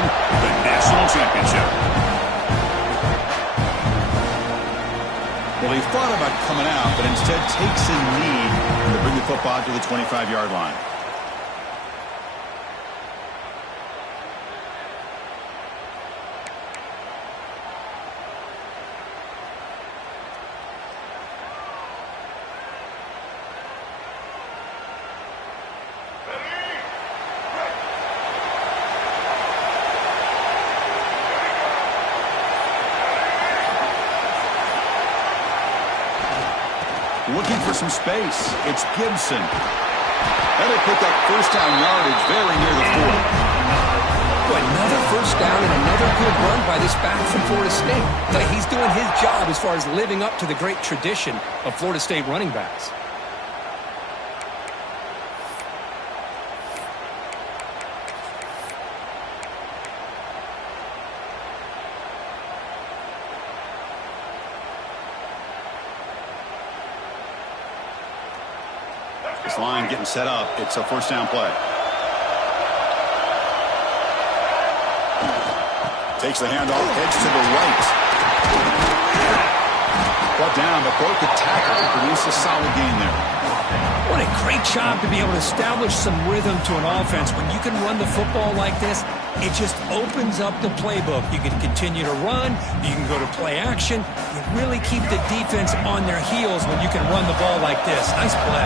won the national championship. Well, he thought about coming out, but instead takes a knee to bring the football to the 25-yard line. Looking for some space. It's Gibson. That'll pick up first down yardage very near the 40. Boy, another first down and another good run by this back from Florida State. He's doing his job as far as living up to the great tradition of Florida State running backs. This line getting set up. It's a first down play. Takes the handoff, heads to the right. Brought down, but broke the tackle to produce a solid gain there. What a great job to be able to establish some rhythm to an offense. When you can run the football like this, it just opens up the playbook. You can continue to run. You can go to play action. You really keep the defense on their heels when you can run the ball like this. Nice play.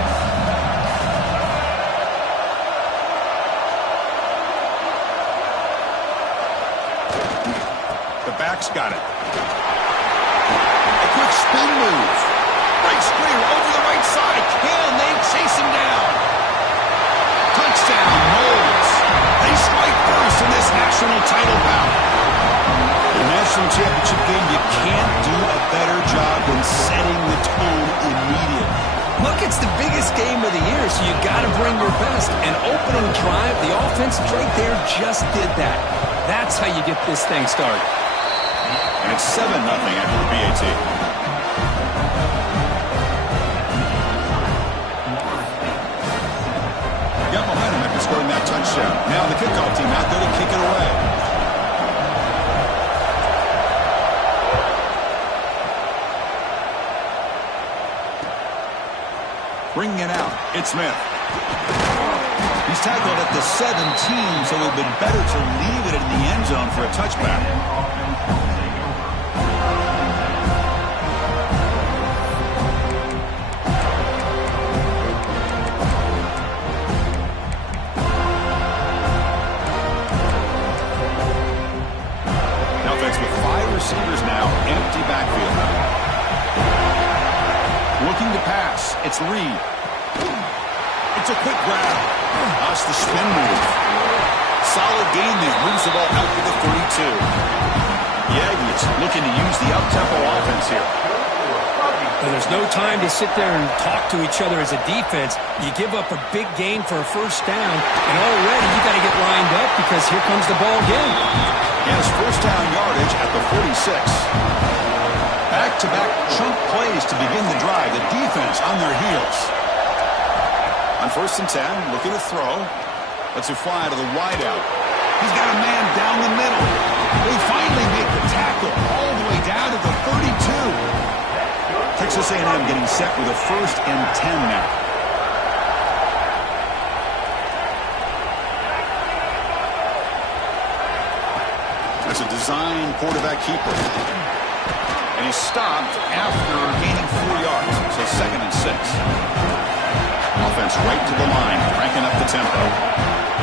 Back's got it. A quick spin move. Right screen over the right side. Can they chase him down? Touchdown, Knowles. They strike first in this national title bout. The national championship game, you can't do a better job than setting the tone immediately. Look, it's the biggest game of the year, so you got to bring your best. An opening drive, the offense right there just did that. That's how you get this thing started. And it's 7-0 after the BAT. Got momentum after scoring that touchdown. Now the kickoff team out there to kick it away. Bringing it out. It's Smith. He's tackled at the 17, so it would have been better to leave it in the end zone for a touchback. Receivers now, empty backfield. Looking to pass. It's Reed. It's a quick grab. That's the spin move. Solid gain there. Moves the ball out to the 32. The Aggies looking to use the up-tempo offense here. Well, there's no time to sit there and talk to each other as a defense. You give up a big gain for a first down, and already you got to get lined up because here comes the ball again. Yes, first down yardage at the 46. Back-to-back chunk plays to begin the drive. The defense on their heels. On 1st and 10, looking to throw. Lets it fly to the wideout. He's got a man down the middle. They finally make the tackle all the way down to the 32. Texas A&M getting set with a 1st and 10 now. That's a design quarterback keeper. And he's stopped after gaining 4 yards. So 2nd and 6. Offense right to the line, cranking up the tempo.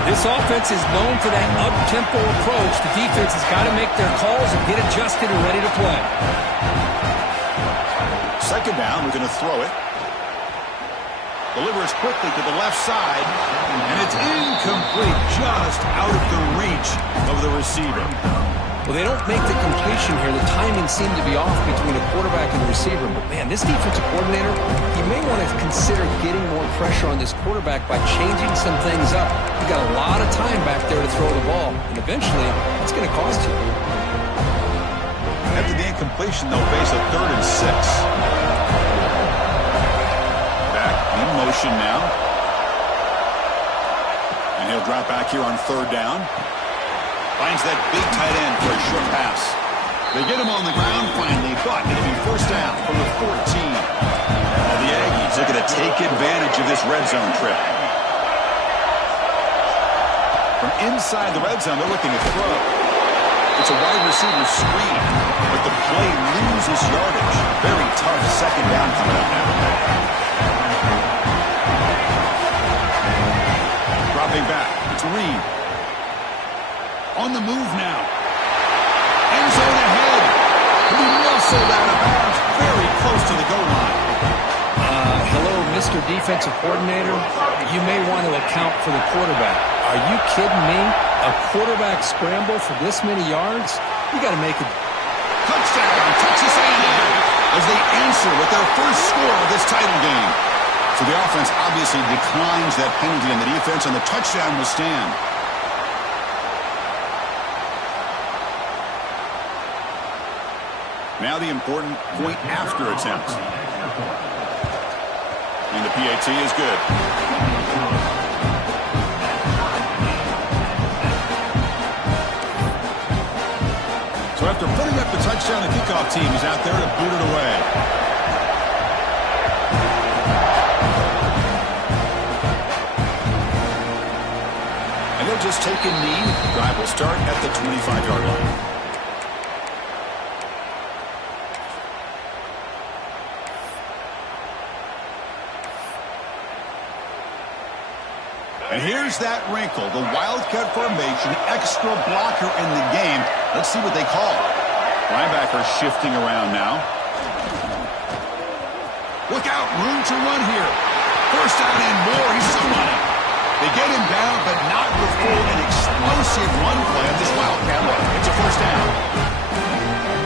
This offense is known for that up-tempo approach. The defense has got to make their calls and get adjusted and ready to play. 2nd down, we're going to throw it. Delivers quickly to the left side, and it's incomplete, just out of the reach of the receiver. Well, they don't make the completion here. The timing seemed to be off between a quarterback and the receiver. But, man, this defensive coordinator, he may want to consider getting more pressure on this quarterback by changing some things up. You got a lot of time back there to throw the ball, and eventually it's going to cost you. After the incompletion, they'll face a 3rd and 6. Back in motion now. And he'll drop back here on 3rd down. Finds that big tight end for a short pass. They get him on the ground finally, but it'll be first down from the 14. Now the Aggies are going to take advantage of this red zone trip. From inside the red zone, they're looking to throw. It's a wide receiver screen, but the play loses yardage. Very tough second down coming up now. Dropping back, it's Reed. On the move now. End zone ahead. He muscled out of bounds very close to the goal line. Hello, Mr. Defensive Coordinator. You may want to account for the quarterback. Are you kidding me? A quarterback scramble for this many yards? You got to make it. Touchdown, Texas A&M, as they answer with their first score of this title game. So the offense obviously declines that penalty on the defense, and the touchdown will stand. Now the important point after attempt. And the PAT is good. So after putting up the touchdown, the kickoff team is out there to boot it away. And they'll just take a knee. Drive will start at the 25-yard line. And here's that wrinkle, the wildcat formation, extra blocker in the game. Let's see what they call. Linebacker shifting around now. Look out, room to run here. First down and more, he's still running. They get him down, but not before an explosive run play on this wildcat look. It's a first down.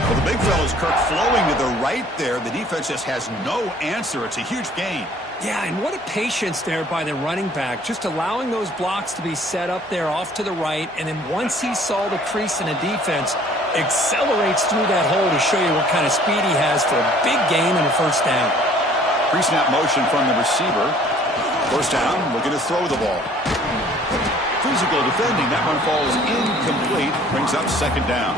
Well, the big fella's Kirk flowing to the right there. The defense just has no answer. It's a huge gain. Yeah, and what a patience there by the running back, just allowing those blocks to be set up there off to the right, and then once he saw the crease in the defense, accelerates through that hole to show you what kind of speed he has for a big gain and a first down. Pre-snap motion from the receiver. First down, looking to throw the ball. Physical defending, that one falls incomplete, brings up second down.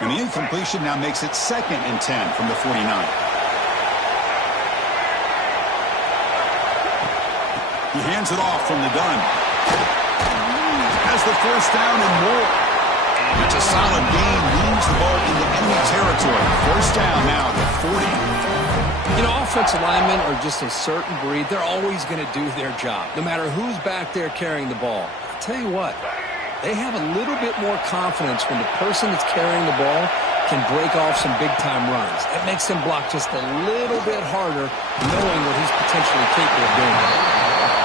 And the incompletion now makes it 2nd and 10 from the 49. He hands it off from the gun. Has the first down and more. It's a solid gain. Moves the ball into enemy territory. First down now at the 40. You know, offensive linemen are just a certain breed. They're always going to do their job, no matter who's back there carrying the ball. I'll tell you what. They have a little bit more confidence when the person that's carrying the ball can break off some big-time runs. That makes them block just a little bit harder, knowing what he's potentially capable of doing.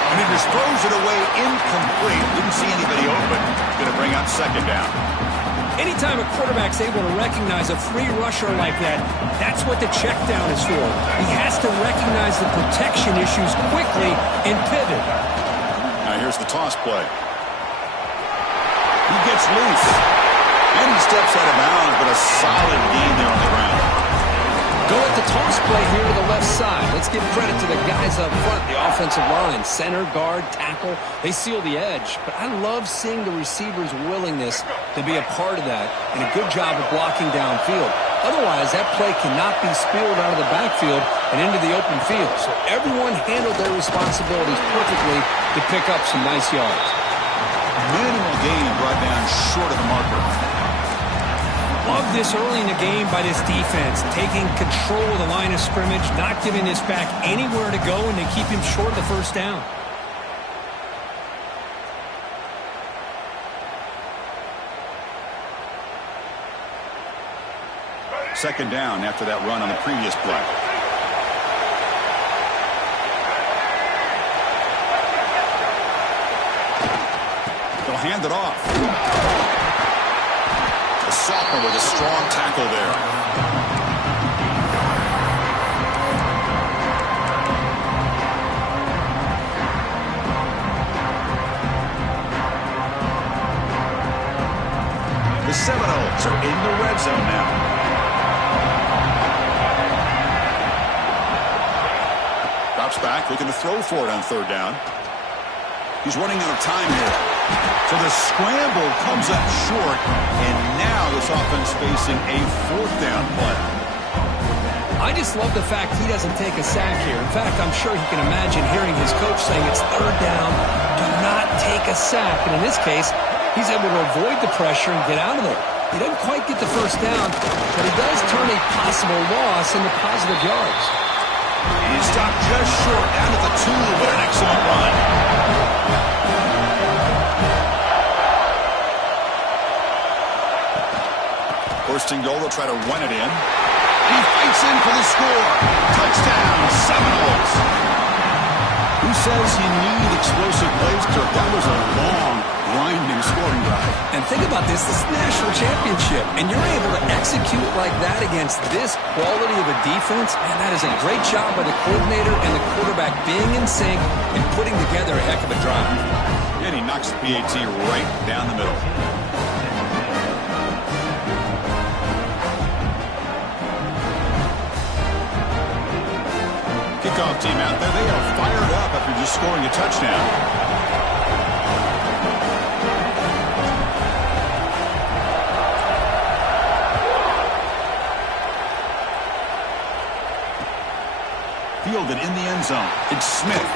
And he just throws it away incomplete. Didn't see anybody open. Going to bring up second down. Anytime a quarterback's able to recognize a free rusher like that, that's what the check down is for. He has to recognize the protection issues quickly and pivot. Now here's the toss play. He gets loose, and he steps out of bounds, but a solid gain there on the ground. Go at the toss play here to the left side. Let's give credit to the guys up front, the offensive line, center, guard, tackle. They seal the edge, but I love seeing the receiver's willingness to be a part of that and a good job of blocking downfield. Otherwise, that play cannot be spilled out of the backfield and into the open field. So everyone handled their responsibilities perfectly to pick up some nice yards. Minimal gain brought down short of the marker. Love this early in the game by this defense, taking control of the line of scrimmage, not giving this back anywhere to go, and they keep him short of the first down. Second down after that run on the previous play. Hand it off. The sophomore with a strong tackle there. Patriots are in the red zone now. Drops back, looking to throw for it on third down. He's running out of time here. So the scramble comes up short, and now this offense facing a fourth down play. I just love the fact he doesn't take a sack here. In fact, I'm sure he can imagine hearing his coach saying it's third down, do not take a sack. And in this case, he's able to avoid the pressure and get out of there. He doesn't quite get the first down, but he does turn a possible loss into positive yards. He's stopped just short, down at the 2, but an excellent run. First and goal, they'll try to run it in. He fights in for the score. Touchdown, Seminoles. Who says you need explosive plays, Kirk? That was a long, grinding scoring drive. And think about this is a national championship, and you're able to execute like that against this quality of a defense, and that is a great job by the coordinator and the quarterback being in sync and putting together a heck of a drive. And he knocks the PAT right down the middle. Kickoff team out there. They are fired up after just scoring a touchdown. Fielded in the end zone. It's Smith.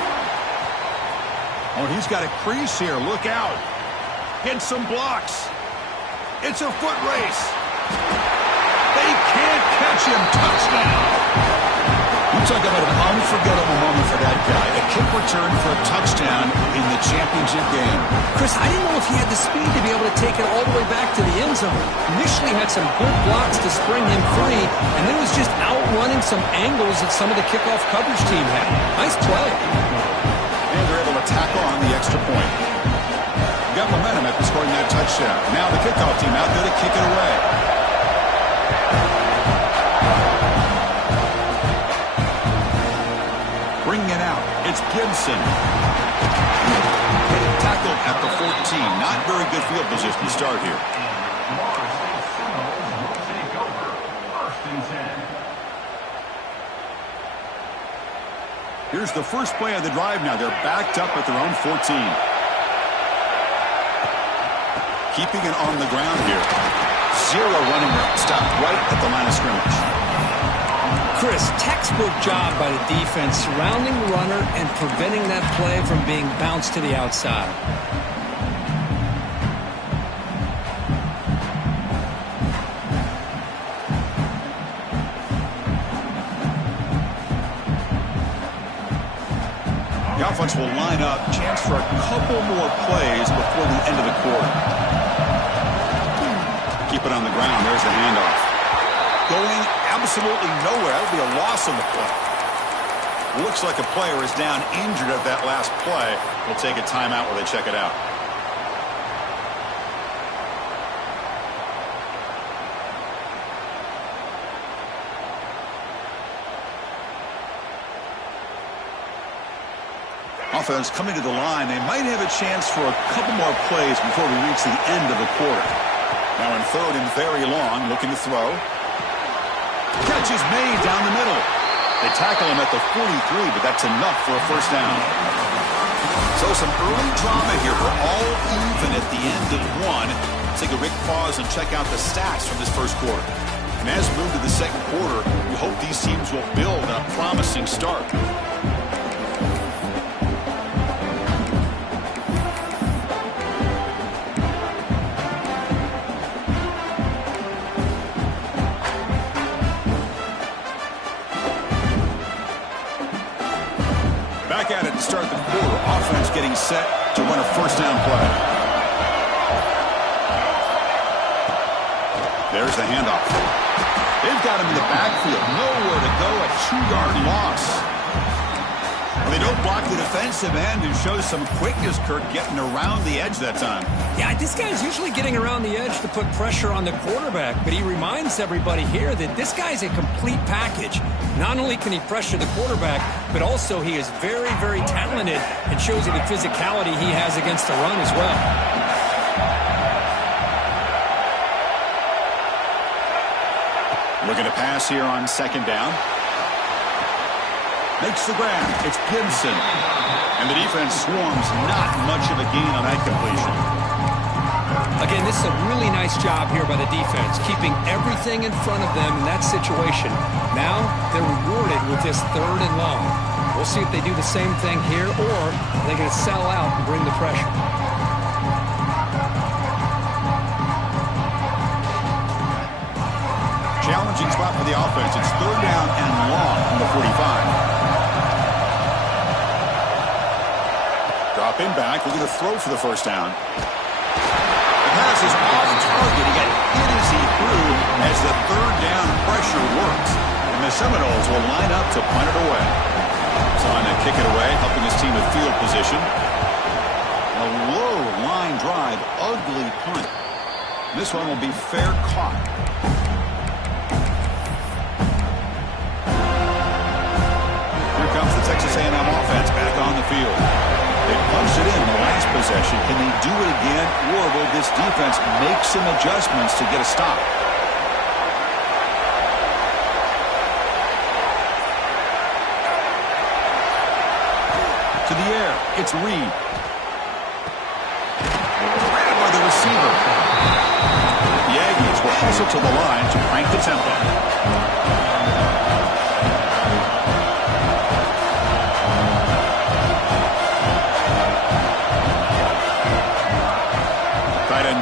Oh, he's got a crease here. Look out. Hit some blocks. It's a foot race. They can't catch him. Touchdown. You talk about an unforgettable moment for that guy. A kick return for a touchdown in the championship game. Chris, I didn't know if he had the speed to be able to take it all the way back to the end zone. Initially had some good blocks to spring him free, and then was just outrunning some angles that some of the kickoff coverage team had. Nice play. And they're able to tackle on the extra point. Got momentum after scoring that touchdown. Now the kickoff team out there to kick it away. Bringing it out. It's Gibson. Tackled at the 14. Not very good field position to start here. Here's the first play of the drive now. They're backed up at their own 14. Keeping it on the ground here. Zero running route. Stopped right at the line of scrimmage. Chris, textbook job by the defense surrounding the runner and preventing that play from being bounced to the outside. The offense will line up. Chance for a couple more plays before the end of the quarter. Keep it on the ground. There's the handoff. Going absolutely nowhere. That would be a loss on the play. Looks like a player is down injured at that last play. We'll take a timeout while they check it out. Offense coming to the line. They might have a chance for a couple more plays before we reach the end of the quarter. Now in third and very long, looking to throw. Catch is made down the middle. They tackle him at the 43, but that's enough for a first down. So some early drama here. We're all even at the end of one. Let's take a quick pause and check out the stats from this first quarter. And as we move to the second quarter, we hope these teams will build on a promising start. At it to start the quarter. Offense getting set to run a first down play. There's the handoff. They've got him in the backfield. Nowhere to go. A 2-yard loss. Well, they don't block the defensive end and show some quickness, Kirk, getting around the edge that time. Yeah, this guy's usually getting around the edge to put pressure on the quarterback, but he reminds everybody here that this guy's a complete package. Not only can he pressure the quarterback, but also he is very, very talented and shows you the physicality he has against the run as well. Looking to pass here on second down. Makes the grab. It's Gibson. And the defense swarms. Not much of a gain on that completion. Again, this is a really nice job here by the defense, keeping everything in front of them in that situation. Now they're rewarded with this 3rd and long. We'll see if they do the same thing here, or they're going to sell out and bring the pressure. Challenging spot for the offense. It's 3rd down and long from the 45. Dropping back, looking to throw for the first down. The pass is off target. He got hit as he threw as the 3rd down pressure works. And the Seminoles will line up to punt it away. Trying to kick it away, helping his team with field position. A low line drive, ugly punt. This one will be fair caught. Here comes the Texas A&M offense back on the field. They punched it in the last possession. Can they do it again, or will this defense make some adjustments to get a stop? To the air, it's Reed. Grab by the receiver. The Aggies will hustle to the line to crank the tempo.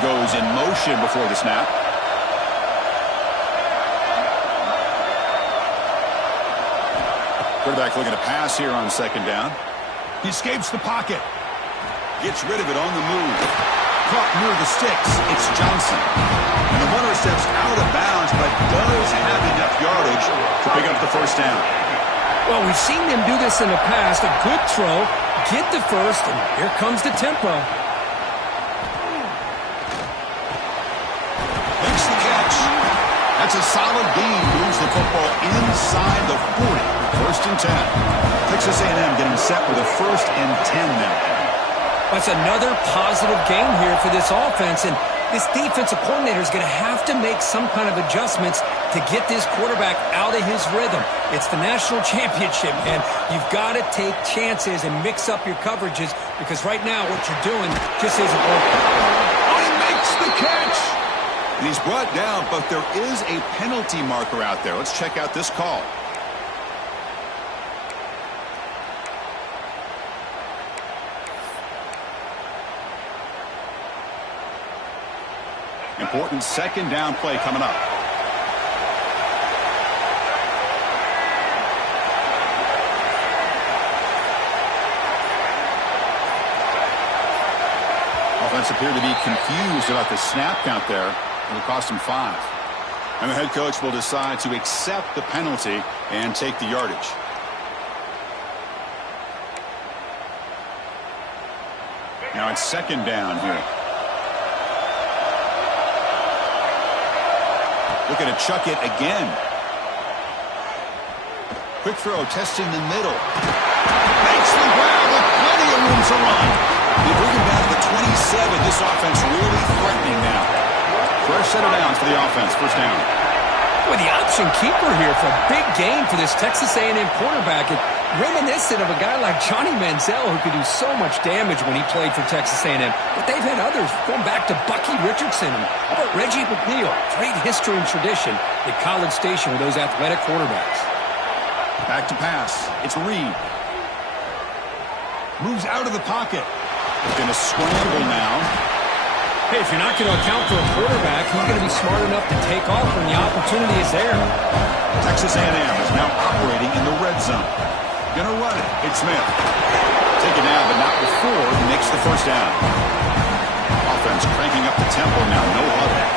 Goes in motion before the snap. Quarterback looking to pass here on second down. He escapes the pocket. Gets rid of it on the move. Caught near the sticks. It's Johnson. And the runner steps out of bounds, but does have enough yardage to pick up the first down. Well, we've seen them do this in the past. A good throw, get the first, and here comes the tempo. That's a solid gain. Moves the football inside the 40. 1st and 10. Texas A&M getting set with a 1st and 10 now. That's another positive gain here for this offense, and this defensive coordinator is going to have to make some kind of adjustments to get this quarterback out of his rhythm. It's the national championship, man. You've got to take chances and mix up your coverages, because right now what you're doing just isn't working. Oh, he makes the catch! And he's brought down, but there is a penalty marker out there. Let's check out this call. Important 2nd down play coming up. Offense appeared to be confused about the snap count there. It'll cost him 5. And the head coach will decide to accept the penalty and take the yardage. Now it's 2nd down here. Looking to chuck it again. Quick throw, testing the middle. Makes the grab with plenty of room to run. They bring him down to the 27. This offense really threatening now. Fresh set of downs for the offense. 1st down. Well, the option keeper here for a big gain for this Texas A&M quarterback. And reminiscent of a guy like Johnny Manziel, who could do so much damage when he played for Texas A&M. But they've had others going back to Bucky Richardson. And how about Reggie McNeil? Great history and tradition at College Station with those athletic quarterbacks. Back to pass. It's Reed. Moves out of the pocket. Going to scramble now. Hey, if you're not going to account for a quarterback, who's going to be smart enough to take off when the opportunity is there? Texas A&M is now operating in the red zone. Going to run it. It's Smith. Take it down, but not before he makes the 1st down. Offense cranking up the tempo now. No huddle.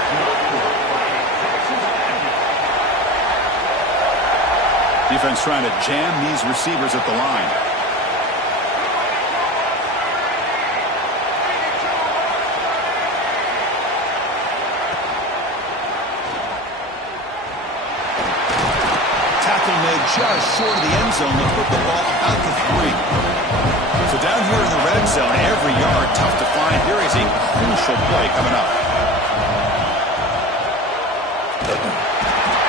Defense trying to jam these receivers at the line. Just short of the end zone to put the ball about the 3. So down here in the red zone, every yard tough to find. Here is a crucial play coming up.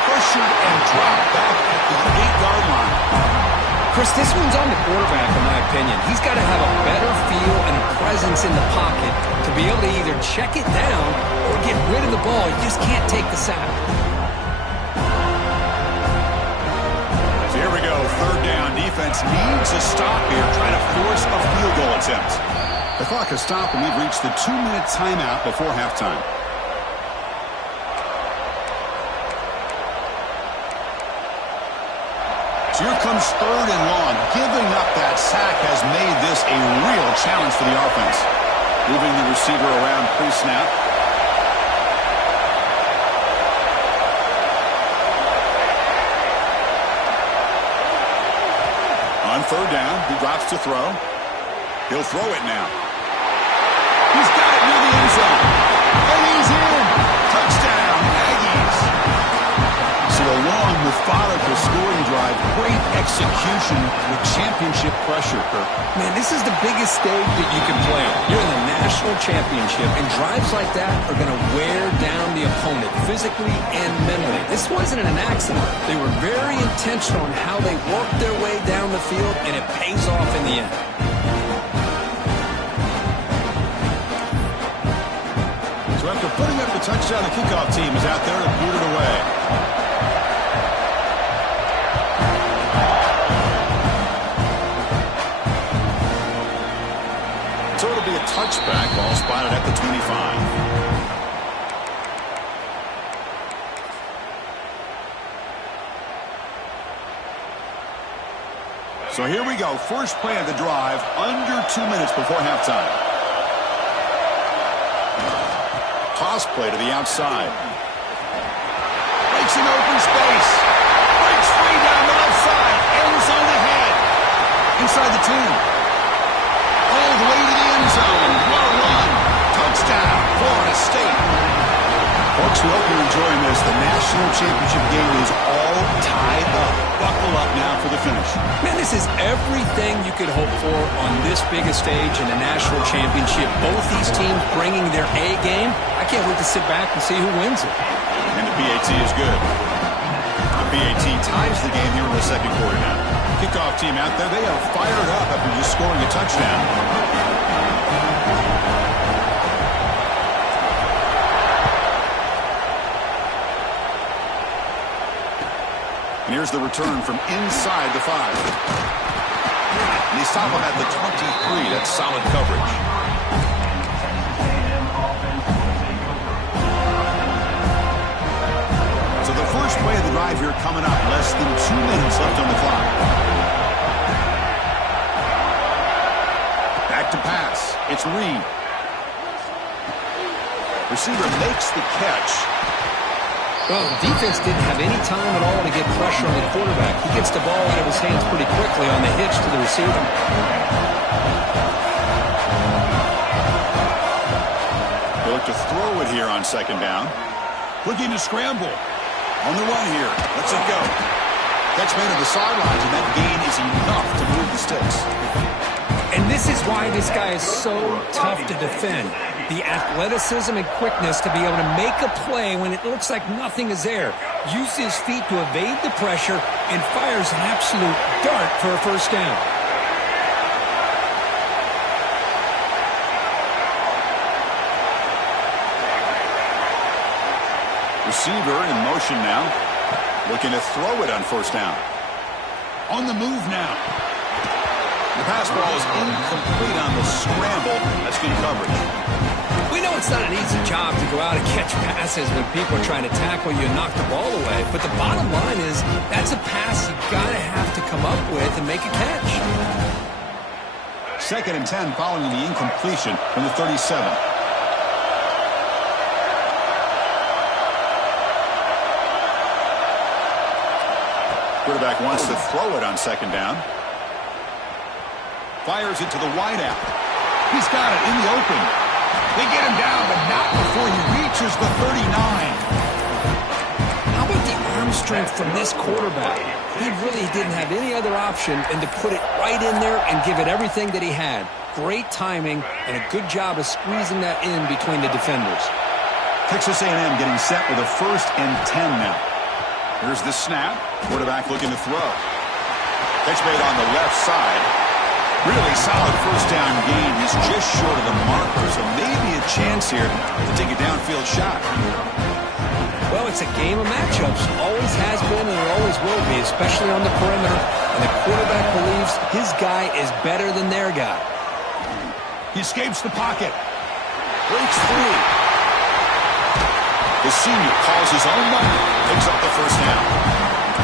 Pressured drop back at the 8-yard line. Chris, this one's on the quarterback, in my opinion. He's got to have a better feel and a presence in the pocket to be able to either check it down or get rid of the ball. You just can't take the sack. So here we go, third down. Defense needs a stop here, trying to force a field goal attempt. The clock has stopped, and we've reached the 2-minute timeout before halftime. So here comes third and long. Giving up that sack has made this a real challenge for the offense. Moving the receiver around pre-snap. On third down, he drops to throw. He'll throw it now. He's got it near the end zone. And he's in. Touchdown, Aggies. So a long, methodical scoring drive. Great execution with championship pressure, Kirk. Man, this is the biggest stage that you can play on. You're in the national championship, and drives like that are going to wear down the opponent physically and mentally. This wasn't an accident. They were very intentional on how they worked their way down the field, and it pays off in the end. So after putting up the touchdown, the kickoff team is out there to boot it away. So it'll be a touchback, ball spotted at the 25. So here we go, first play of the drive, under 2 minutes before halftime. Toss play to the outside. Breaks an open space. Breaks free down the left side. End zone ahead. Inside the 2. All the way to the end zone. Well run. Touchdown, Florida State. Folks, we hope you're enjoying this. The national championship game is all tied up. Buckle up now for the finish. Man, this is everything you could hope for on this biggest stage in the national championship. Both these teams bringing their A game. I can't wait to sit back and see who wins it. And the PAT is good. The PAT ties the game here in the second quarter now. Kickoff team out there, they are fired up after just scoring a touchdown. And here's the return from inside the 5. And they stop him at the 23. That's solid coverage. So the first play of the drive here coming up. Less than 2 minutes left on the clock. Back to pass. It's Reed. Receiver makes the catch. Well, the defense didn't have any time at all to get pressure on the quarterback. He gets the ball out of his hands pretty quickly on the hitch to the receiver. They look to throw it here on second down. Looking to scramble. On the run here. Let's it go. Catch made on the sidelines, and that gain is enough to move the sticks. And this is why this guy is so tough to defend. The athleticism and quickness to be able to make a play when it looks like nothing is there. Uses his feet to evade the pressure and fires an absolute dart for a first down. Receiver in motion now. Looking to throw it on first down. On the move now. The pass ball is incomplete on the scramble. That's good coverage. We know it's not an easy job to go out and catch passes when people are trying to tackle you and knock the ball away. But the bottom line is that's a pass you got to have to come up with and make a catch. 2nd and 10 following the incompletion from the 37. Quarterback wants to throw it on second down. Fires it to the wideout. He's got it in the open. They get him down, but not before he reaches the 39. How about the arm strength from this quarterback? He really didn't have any other option than to put it right in there and give it everything that he had. Great timing and a good job of squeezing that in between the defenders. Texas A&M getting set with a 1st and 10 now. Here's the snap. Quarterback looking to throw. Catch made on the left side. Really solid first down gain. He's just short of the marker, so maybe a chance here to take a downfield shot. Well, it's a game of matchups. Always has been and it always will be, especially on the perimeter. And the quarterback believes his guy is better than their guy. He escapes the pocket. Breaks free. The senior calls his own number. Picks up the first down.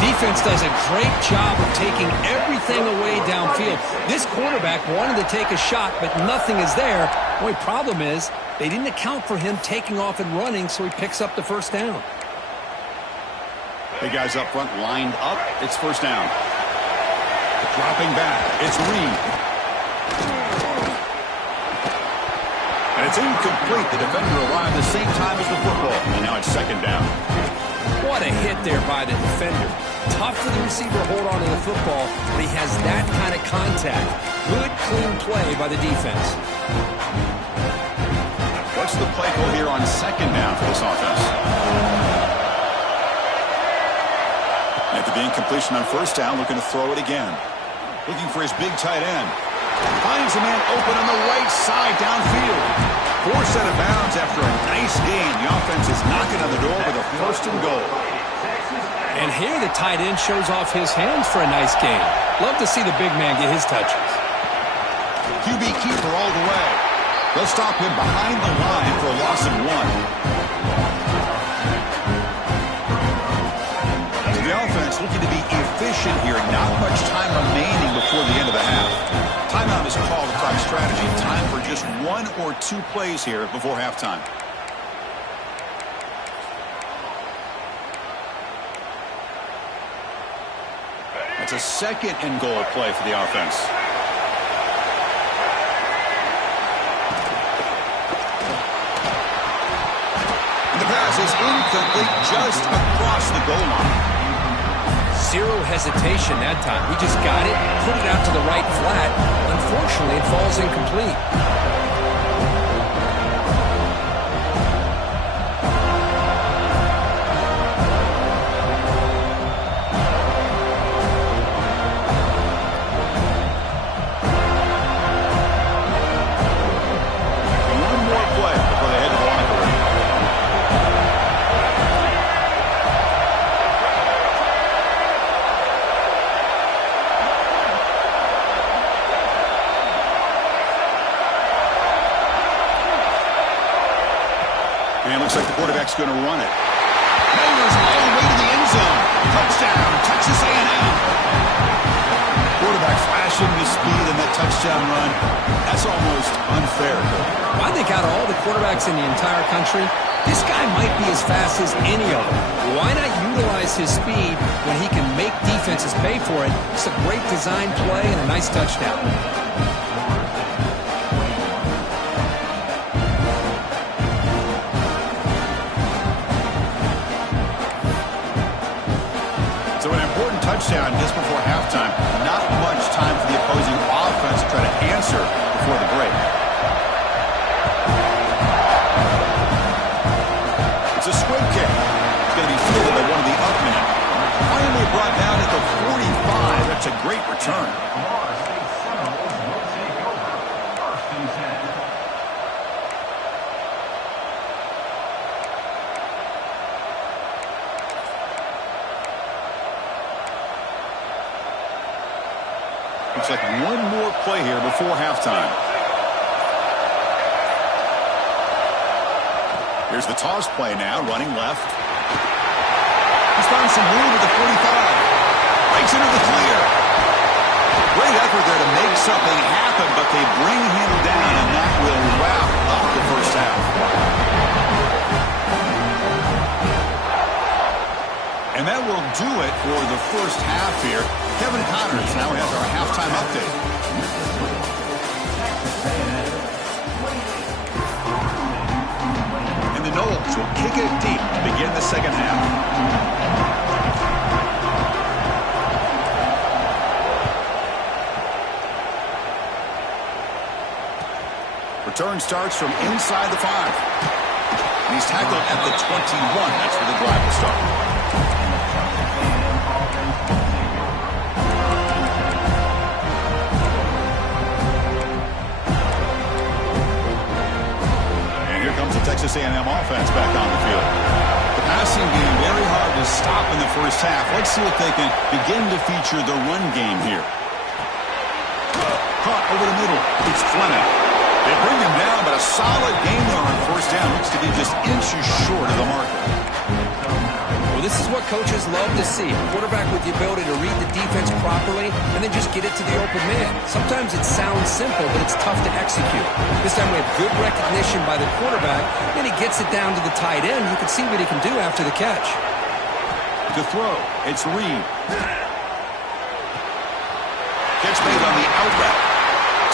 Defense does a great job of taking everything away downfield. This quarterback wanted to take a shot, but nothing is there. The only problem is they didn't account for him taking off and running, so he picks up the first down. Big guys up front lined up. It's first down. Dropping back. It's Reed. And it's incomplete. The defender arrived at the same time as the football. And now it's second down. What a hit there by the defender. Tough for the receiver to hold on to the football, but he has that kind of contact. Good, clean play by the defense. What's the play call here on second down for this offense? After the incompletion on first down, looking to throw it again. Looking for his big tight end. Finds a man open on the right side downfield. Forced out of bounds after a nice gain. The offense is knocking on the door with a first and goal. And here the tight end shows off his hands for a nice gain. Love to see the big man get his touches. QB keeper all the way. They'll stop him behind the line for a loss of 1. The offense looking to be efficient here. Not much time remaining before the end of the half. Timeout is called to talk strategy. Time for just 1 or 2 plays here before halftime. That's a second and goal play for the offense. And the pass is incomplete just across the goal line. Zero hesitation that time. He just got it, put it out to the right flat. Unfortunately, it falls incomplete. One more play before they head to the locker room. And looks like the quarterback's going to run it. Mailers all the way to the end zone. Touchdown, Texas A&M. Quarterback flashing the speed in that touchdown run. That's almost unfair. I think out of all the quarterbacks in the entire country, this guy might be as fast as any of them. Why not utilize his speed when he can make defenses pay for it? It's a great design play and a nice touchdown. So an important touchdown just before halftime. Not much time for the opposing offense to try to answer before the break. It's a squib kick. It's going to be fielded by one of the up men. Finally brought down at the 45. That's a great return. Looks like one more play here before halftime. Here's the toss play now, running left. He's found some room at the 45. Breaks into the clear. Great effort there to make something happen, but they bring him down, and that will wrap up the first half. And that will do it for the first half here. Kevin Connors now has our halftime update. And the Noles will kick it deep to begin the second half. Return starts from inside the 5. And he's tackled at the 21. That's where the drive will start. Texas A&M offense back on the field. The passing game very hard to stop in the first half. Let's see if they can begin to feature the run game here. Caught over the middle. It's Fleming. They bring him down, but a solid game there on first down. Looks to be just inches short of the marker. Well, this is what coaches love to see. A quarterback with the ability to read the defense properly and then just get it to the open man. Sometimes it sounds simple, but it's tough to execute. This time we have good recognition by the quarterback. Then he gets it down to the tight end. You can see what he can do after the catch. To throw, it's Reed. Catch made on the out route.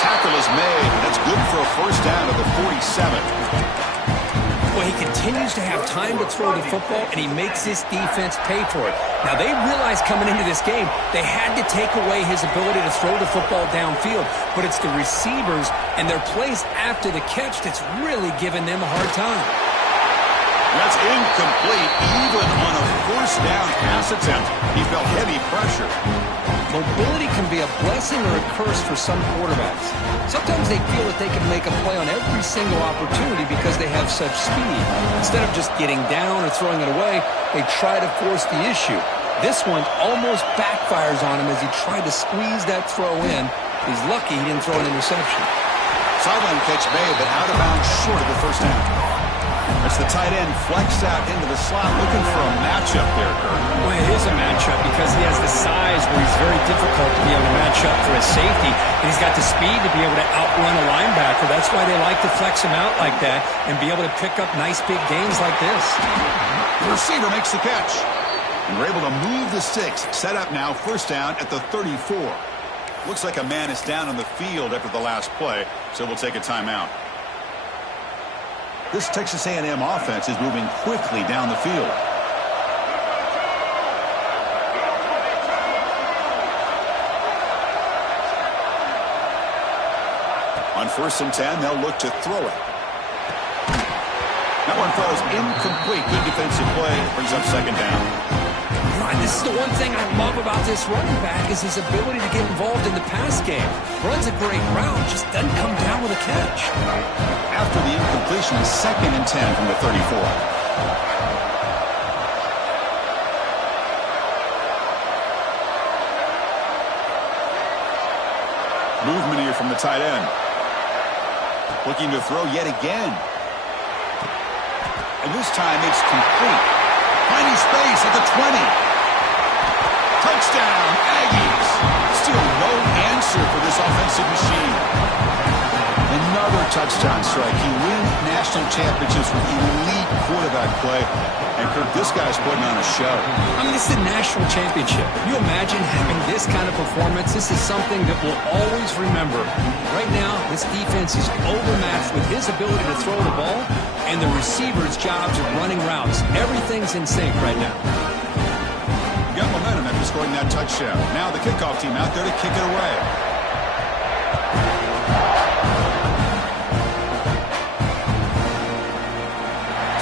Tackle is made. That's good for a first down to the 47. Well, he continues to have time to throw the football, and he makes this defense pay for it. Now, they realized coming into this game they had to take away his ability to throw the football downfield, but it's the receivers and their plays after the catch that's really giving them a hard time. That's incomplete. Even on a first down pass attempt, he felt heavy pressure. Mobility can be a blessing or a curse for some quarterbacks. Sometimes they feel that they can make a play on every single opportunity because they have such speed. Instead of just getting down or throwing it away, they try to force the issue. This one almost backfires on him as he tried to squeeze that throw in. He's lucky he didn't throw an interception. Sideline catch made, but out of bounds short of the first down. That's the tight end flexed out into the slot, looking for a matchup there, Kurt. Well, it is a matchup because he has the size where he's very difficult to be able to match up for his safety. And he's got the speed to be able to outrun a linebacker. That's why they like to flex him out like that and be able to pick up nice big gains like this. The receiver makes the catch. And we're able to move the sticks. Set up now, first down at the 34. Looks like a man is down on the field after the last play, so we'll take a timeout. This Texas A&M offense is moving quickly down the field. On 1st and 10, they'll look to throw it. That one throws incomplete. Good defensive play. Brings up second down. This is the one thing I love about this running back is his ability to get involved in the pass game. Runs a great route, just doesn't come down with a catch. After the incompletion, 2nd and 10 from the 34. Movement here from the tight end. Looking to throw yet again. And this time it's complete. Finding space at the 20. Touchdown, Aggies. Still no answer for this offensive machine. Another touchdown strike. You win national championships with elite quarterback play. And Kirk, this guy's putting on a show. I mean, this is a national championship. Can you imagine having this kind of performance? This is something that we'll always remember. Right now, this defense is overmatched with his ability to throw the ball and the receivers' jobs of running routes. Everything's in sync right now. Got momentum after scoring that touchdown. Now the kickoff team out there to kick it away.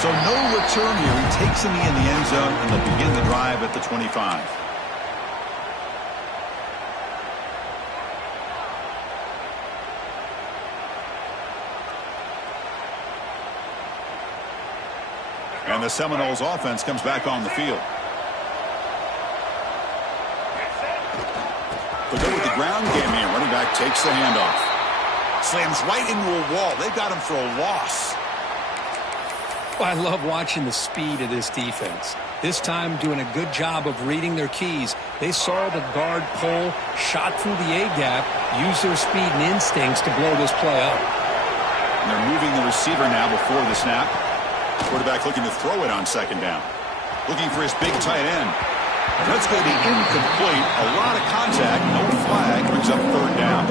So no return here. He takes him in the end zone, and they'll begin the drive at the 25. And the Seminoles offense comes back on the field. But go with the ground game here. Running back takes the handoff. Slams right into a wall. They've got him for a loss. Well, I love watching the speed of this defense. This time doing a good job of reading their keys. They saw the guard pull, shot through the A-gap, used their speed and instincts to blow this play up. And they're moving the receiver now before the snap. Quarterback looking to throw it on 2nd down. Looking for his big tight end. That's going to be incomplete. A lot of contact. No flag. Brings up 3rd down.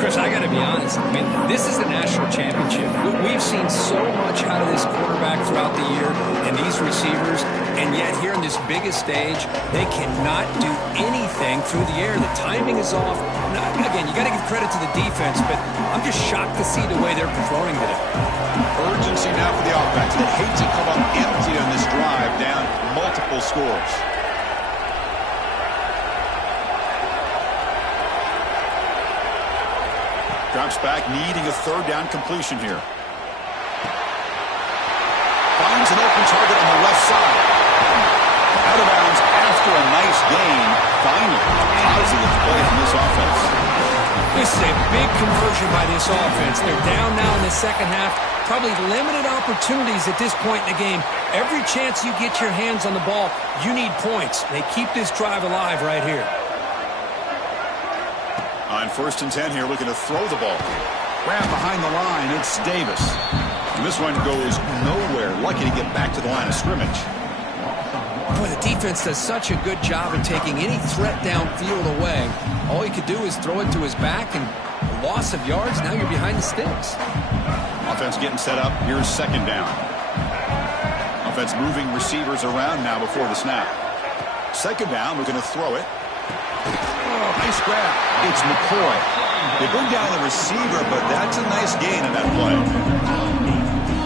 Chris, I got to be honest. I mean, this is the national championship. We've seen so much out of this quarterback throughout the year and these receivers, and yet here in this biggest stage, they cannot do anything through the air. The timing is off. Now, again, you got to give credit to the defense, but I'm just shocked to see the way they're performing today. Urgency now for the offense. They hate to come up empty on this drive, down multiple scores. Drops back, needing a 3rd down completion here. After a nice game, finally, positive play from this offense. This is a big conversion by this offense. They're down now in the second half. Probably limited opportunities at this point in the game. Every chance you get your hands on the ball, you need points. They keep this drive alive right here. On 1st and 10 here, looking to throw the ball. Grab behind the line, it's Davis. And this one goes nowhere. Lucky to get back to the line of scrimmage. Boy, the defense does such a good job of taking any threat downfield away. All he could do is throw it to his back, and a loss of yards, now you're behind the sticks. Offense getting set up. Here's 2nd down. Offense moving receivers around now before the snap. 2nd down, we're going to throw it. Oh, nice grab. It's McCoy. They bring down the receiver, but that's a nice gain on that play.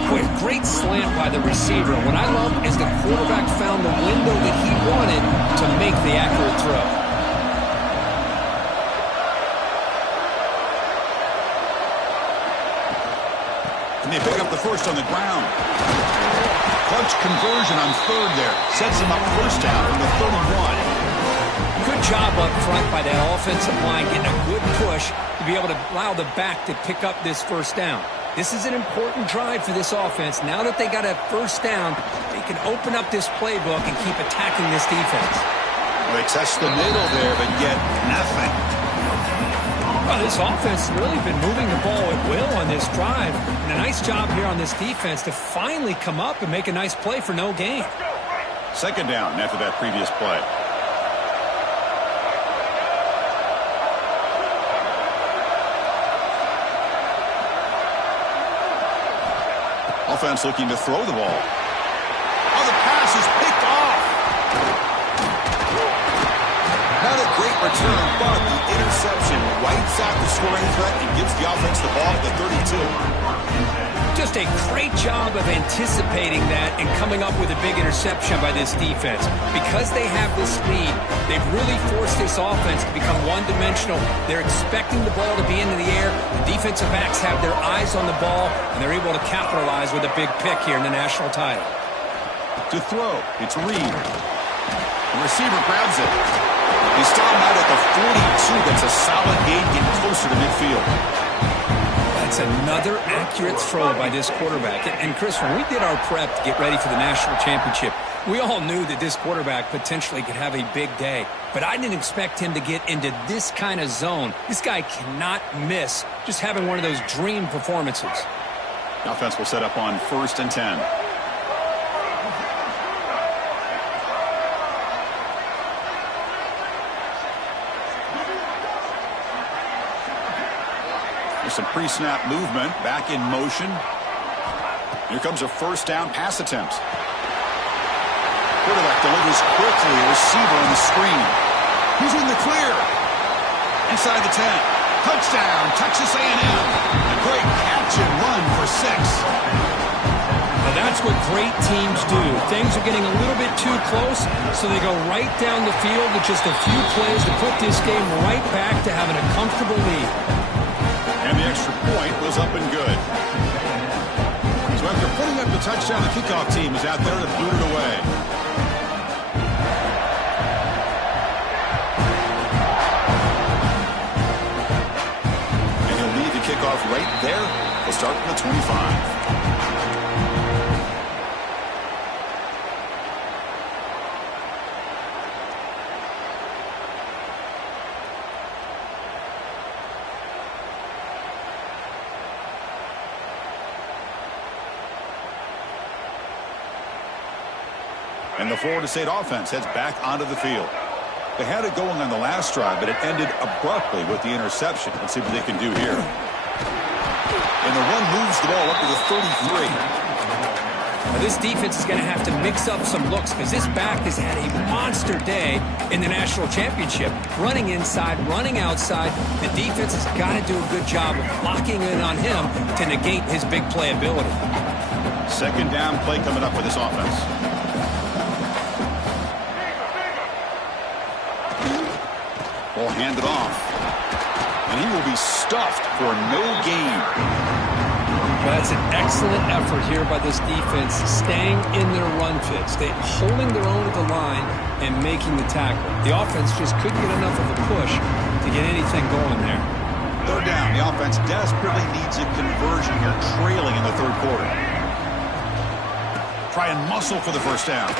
Boy, a great slant by the receiver. What I love is the quarterback found the window that he wanted to make the accurate throw. And they pick up the first on the ground. Clutch conversion on 3rd there. Sets them up 1st down from the 31. Good job up front by that offensive line, getting a good push to be able to allow the back to pick up this 1st down. This is an important drive for this offense. Now that they got a 1st down, they can open up this playbook and keep attacking this defense. Well, they test the middle there, but yet nothing. Well, this offense has really been moving the ball at will on this drive. And a nice job here on this defense to finally come up and make a nice play for no gain. 2nd down after that previous play. Offense looking to throw the ball. Oh, the pass is picked off. Not a great return, but the interception wipes out the scoring threat and gives the offense the ball at the 32. Just a great job of anticipating that and coming up with a big interception by this defense. Because they have this lead, they've really forced this offense to become one-dimensional. They're expecting the ball to be into the air. The defensive backs have their eyes on the ball, and they're able to capitalize with a big pick here in the national title. To throw, it's Reed. The receiver grabs it. He's starting out at the 42. That's a solid gain, getting closer to midfield. That's another accurate throw by this quarterback. And Chris, when we did our prep to get ready for the national championship, we all knew that this quarterback potentially could have a big day. But I didn't expect him to get into this kind of zone. This guy cannot miss just having one of those dream performances. The offense will set up on 1st and 10. Some pre-snap movement, back in motion. Here comes a 1st down pass attempt. Quarterback delivers quickly, a receiver on the screen. He's in the clear. Inside the 10. Touchdown, Texas A&M. A great catch and run for 6. Now that's what great teams do. Things are getting a little bit too close, so they go right down the field with just a few plays to put this game right back to having a comfortable lead. And the extra point was up and good. So after putting up the touchdown, the kickoff team is out there to boot it away. And he'll lead the kickoff right there. He'll start from the 25. And the Florida State offense heads back onto the field. They had it going on the last drive, but it ended abruptly with the interception. Let's see what they can do here. And the run moves the ball up to the 33. Now this defense is going to have to mix up some looks because this back has had a monster day in the national championship. Running inside, running outside. The defense has got to do a good job of locking in on him to negate his big play ability. 2nd down play coming up for this offense. Ball handed off. And he will be stuffed for no gain. Well, that's an excellent effort here by this defense, staying in their run fit, holding their own at the line and making the tackle. The offense just couldn't get enough of a push to get anything going there. Third down. The offense desperately needs a conversion here, trailing in the third quarter. Try and muscle for the first down.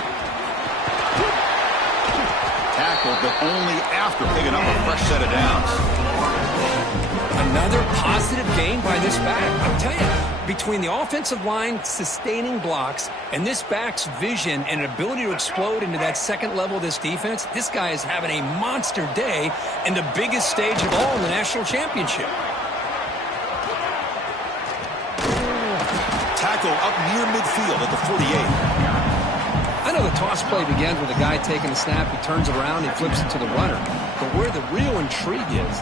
Tackled, but only after picking up a fresh set of downs. Another positive gain by this back. I'll tell you, between the offensive line sustaining blocks and this back's vision and ability to explode into that second level of this defense, this guy is having a monster day and the biggest stage of all in the national championship. Tackle up near midfield at the 48. I know the toss play begins with a guy taking a snap, he turns it around, he flips it to the runner. But where the real intrigue is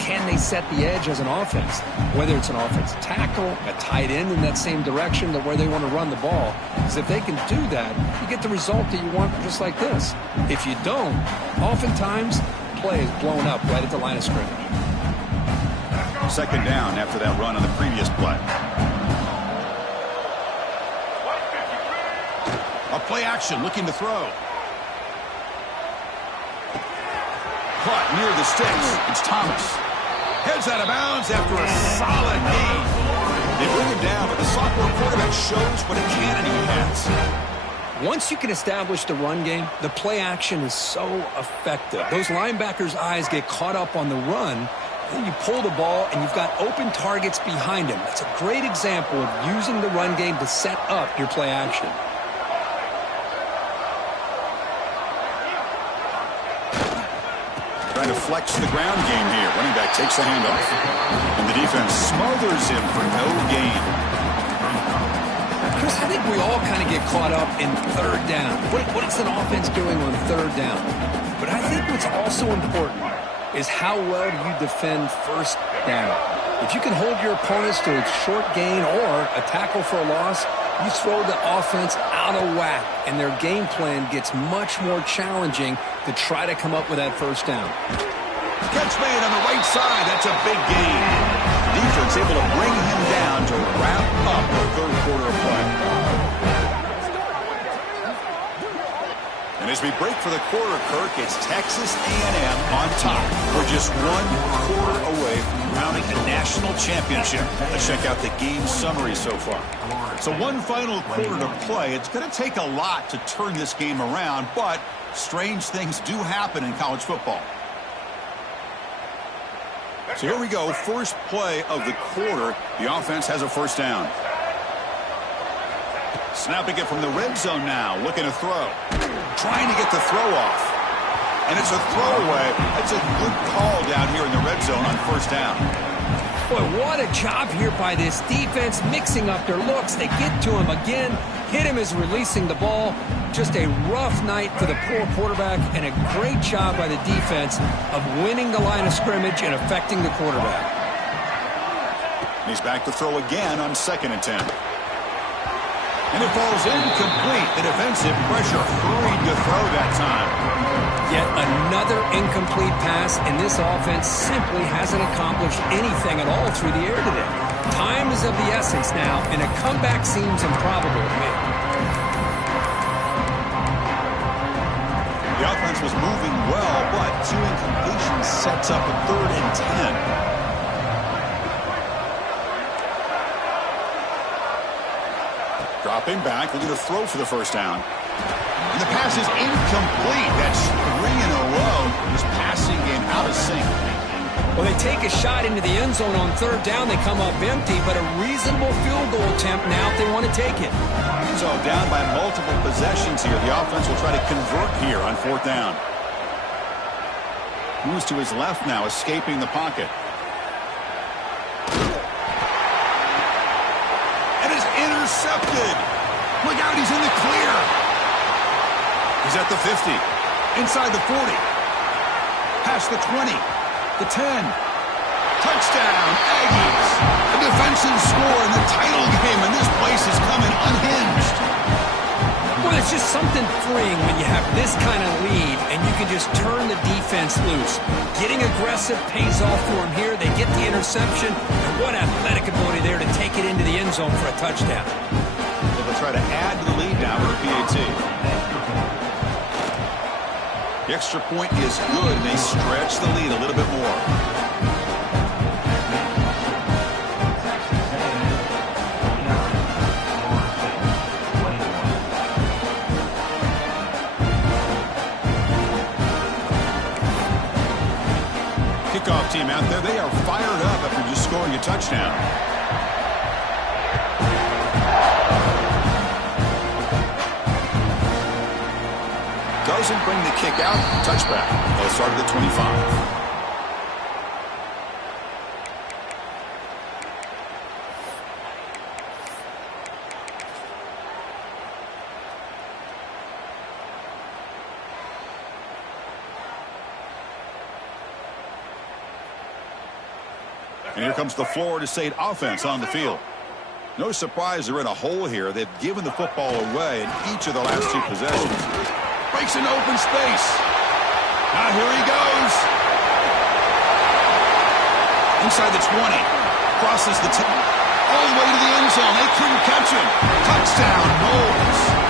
can they set the edge as an offense? Whether it's an offensive tackle, a tight end in that same direction to where they want to run the ball. Because if they can do that, you get the result that you want just like this. If you don't, oftentimes, play is blown up right at the line of scrimmage. Second down after that run on the previous play. A play action, looking to throw. Caught near the sticks. It's Thomas. Heads out of bounds after a solid gain. They bring him down, but the sophomore quarterback shows what a cannon he has. Once you can establish the run game, the play action is so effective. Those linebackers' eyes get caught up on the run, then you pull the ball and you've got open targets behind him. That's a great example of using the run game to set up your play action. Trying to flex the ground game here. Running back takes the handoff. And the defense smothers him for no gain. Chris, I think we all kind of get caught up in third down. What is an offense doing on third down? But I think what's also important is how well do you defend first down. If you can hold your opponents to a short gain or a tackle for a loss, you throw the offense out of whack, and their game plan gets much more challenging to try to come up with that first down. Catch made on the right side. That's a big gain. Defense able to bring him down to wrap up the third quarter of play. And as we break for the quarter, Kirk, it's Texas A&M on top. We're just 1 quarter away from crowning a national championship. Let's check out the game summary so far. So one final quarter to play. It's going to take a lot to turn this game around, but strange things do happen in college football. So here we go. First play of the quarter. The offense has a first down. Snapping it from the red zone now. Looking to throw. Trying to get the throw off. And it's a throwaway. That's a good call down here in the red zone on first down. Boy, what a job here by this defense, mixing up their looks. They get to him again, hit him as releasing the ball. Just a rough night for the poor quarterback, and a great job by the defense of winning the line of scrimmage and affecting the quarterback. He's back to throw again on 2nd and 10. And it falls incomplete. The defensive pressure hurried to throw that time. Yet another incomplete pass, and this offense simply hasn't accomplished anything at all through the air today. Time is of the essence now, and a comeback seems improbable to me. The offense was moving well, but 2 incompletions sets up a 3rd and 10. Dropping back, looking to throw for the first down. And the pass is incomplete. That's 3 in a row. This passing game out of sync. Well, they take a shot into the end zone on third down. They come up empty, but a reasonable field goal attempt now if they want to take it. So down by multiple possessions here. The offense will try to convert here on 4th down. Moves to his left now, escaping the pocket. And is intercepted. Look out, he's in the clear. He's at the 50. Inside the 40. Past the 20. The 10. Touchdown, Aggies. A defensive score in the title game, and this place is coming unhinged. Well, they There's just something freeing when you have this kind of lead and you can just turn the defense loose. Getting aggressive pays off for them here. They get the interception, and what athletic ability there to take it into the end zone for a touchdown. So they'll try to add to the lead now with the PAT. The extra point is good, and they stretch the lead a little bit more. Kickoff team out there, they are fired up after just scoring a touchdown. Doesn't bring the kick out. Touchback. They'll start at the 25. And here comes the Florida State offense on the field. No surprise they're in a hole here. They've given the football away in each of the last two possessions. Breaks an open space. Now here he goes. Inside the 20. Crosses the 10. All the way to the end zone. They couldn't catch him. Touchdown, Knowles.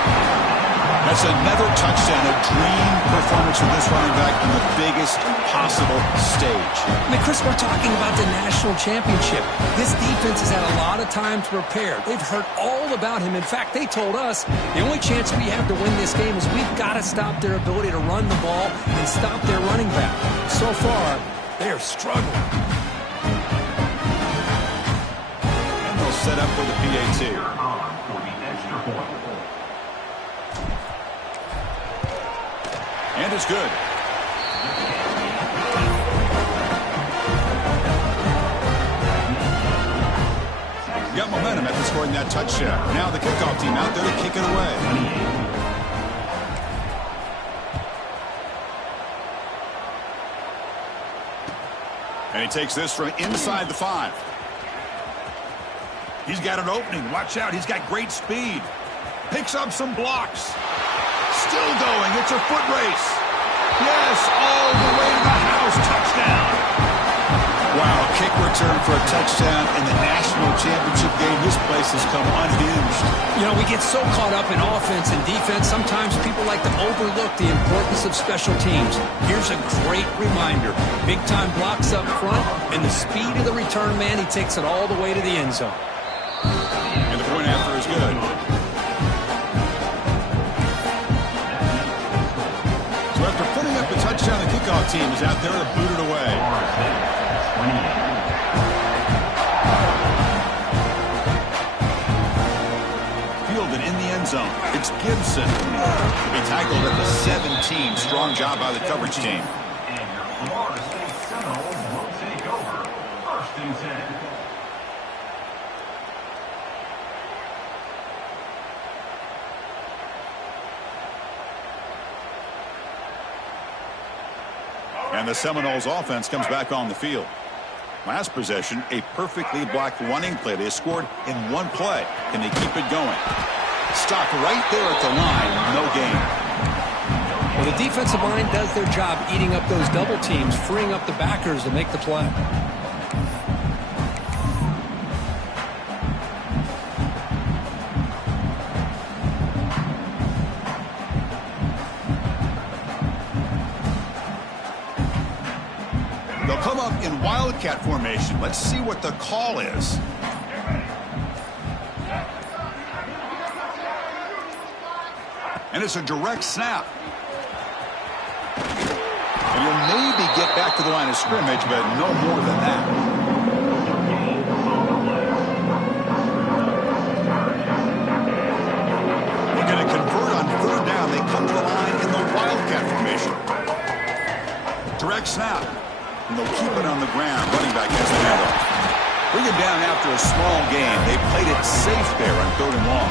That's another touchdown. A dream performance for this running back on the biggest possible stage. I mean, Chris, we're talking about the national championship. This defense has had a lot of time to prepare. They've heard all about him. In fact, they told us the only chance we have to win this game is we've got to stop their ability to run the ball and stop their running back. So far, they are struggling. And they'll set up for the PAT. And it's good. Got momentum after scoring that touchdown. Now the kickoff team out there to kick it away. And he takes this from inside the 5. He's got an opening. Watch out. He's got great speed. Picks up some blocks. Still going. It's a foot race. Yes, all the way to the house. Touchdown. Wow, kick return for a touchdown in the national championship game. This place has come unhinged. You know, we get so caught up in offense and defense, sometimes people like to overlook the importance of special teams. Here's a great reminder. Big-time blocks up front, and the speed of the return man, he takes it all the way to the end zone. And the point after is good. So after putting up the touchdown, the kickoff team is out there to boot it away. Fielded in the end zone. It's Gibson. To be tackled at the 17. Strong job by the coverage team. And the Seminoles offense comes back on the field. Last possession, a perfectly blocked running play. They scored in one play. Can they keep it going? Stop right there at the line. No gain. Well, the defensive line does their job eating up those double teams, freeing up the backers to make the play. They'll come up in wildcat formation. Let's see what the call is. And it's a direct snap. And he'll maybe get back to the line of scrimmage, but no more than that. They're going to convert on third down. They come to the line in the wildcat formation. Direct snap. And they'll keep it on the ground. Running back has the handoff. Bring it down after a small gain. They played it safe there on third and long.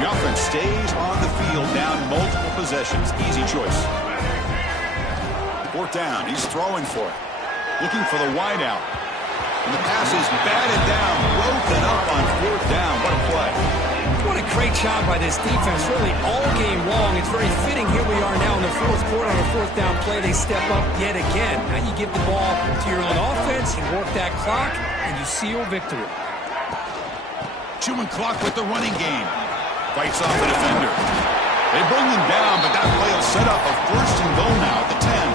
The offense stays on the field down multiple possessions. Easy choice. Fourth down. He's throwing for it. Looking for the wide out. And the pass is batted down, broken up on 4th down. What a play. What a great job by this defense, really all game long. It's very fitting. Here we are now in the 4th quarter on a 4th down play. They step up yet again. Now you give the ball to your own offense, you work that clock, and you seal victory. Chewing clock with the running game. Fights off the defender. They bring him down, but that play will set up a 1st and goal now at the 10.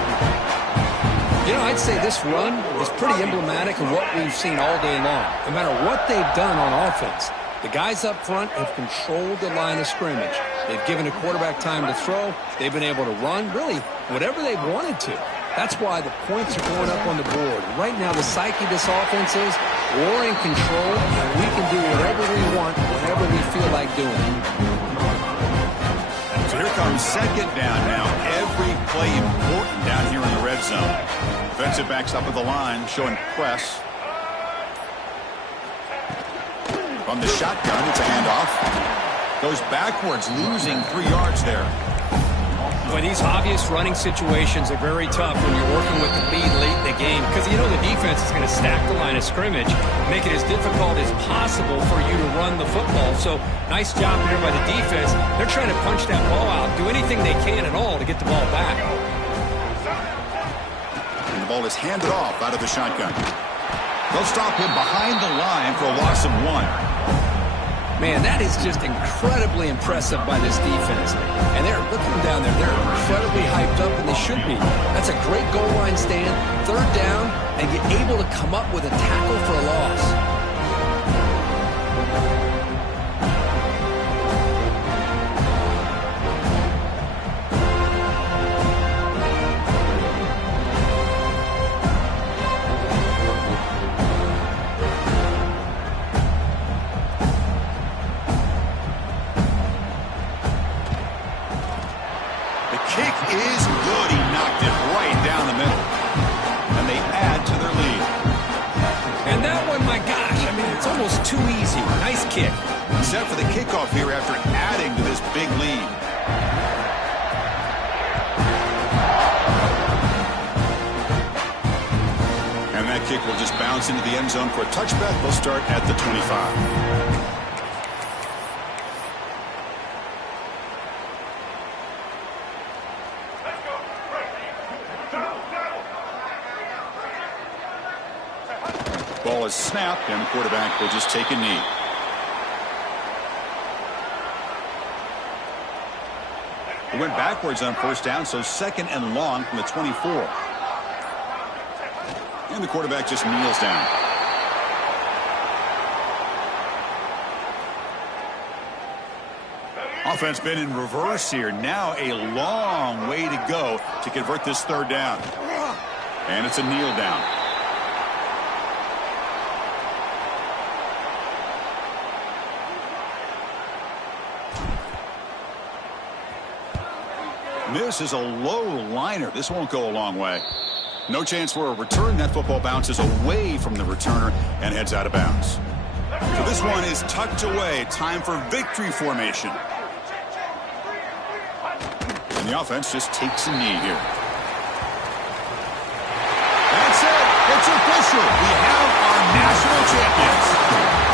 You know, I'd say this run is pretty emblematic of what we've seen all day long. No matter what they've done on offense, the guys up front have controlled the line of scrimmage. They've given the quarterback time to throw. They've been able to run, really, whatever they've wanted to. That's why the points are going up on the board. Right now, the psyche of this offense is we're in control, and we can do whatever we want, whenever we feel like doing it. So here comes 2nd down now. Every play important down here in the red zone. Defensive backs up at the line, showing press. From the shotgun, it's a handoff. Goes backwards, losing 3 yards there. But these obvious running situations are very tough when you're working with the lead late in the game because you know the defense is going to stack the line of scrimmage, make it as difficult as possible for you to run the football. So nice job here by the defense. They're trying to punch that ball out, do anything they can at all to get the ball back. And the ball is handed off out of the shotgun. They'll stop him behind the line for a loss of 1. Man, that is just incredibly impressive by this defense. And they're looking down there. They're incredibly hyped up, and they should be. That's a great goal line stand, 3rd down, and get able to come up with a tackle for a loss. Too easy. Nice kick. Set for the kickoff here after adding to this big lead. And that kick will just bounce into the end zone for a touchback. They'll start at the 25. Ball is snapped, and the quarterback will just take a knee. He went backwards on 1st down, so 2nd and long from the 24. And the quarterback just kneels down. Offense been in reverse here. Now a long way to go to convert this 3rd down. And it's a kneel down. This is a low liner. This won't go a long way. No chance for a return. That football bounces away from the returner and heads out of bounds. So this one is tucked away. Time for victory formation. And the offense just takes a knee here. That's it. It's official. We have our national champions.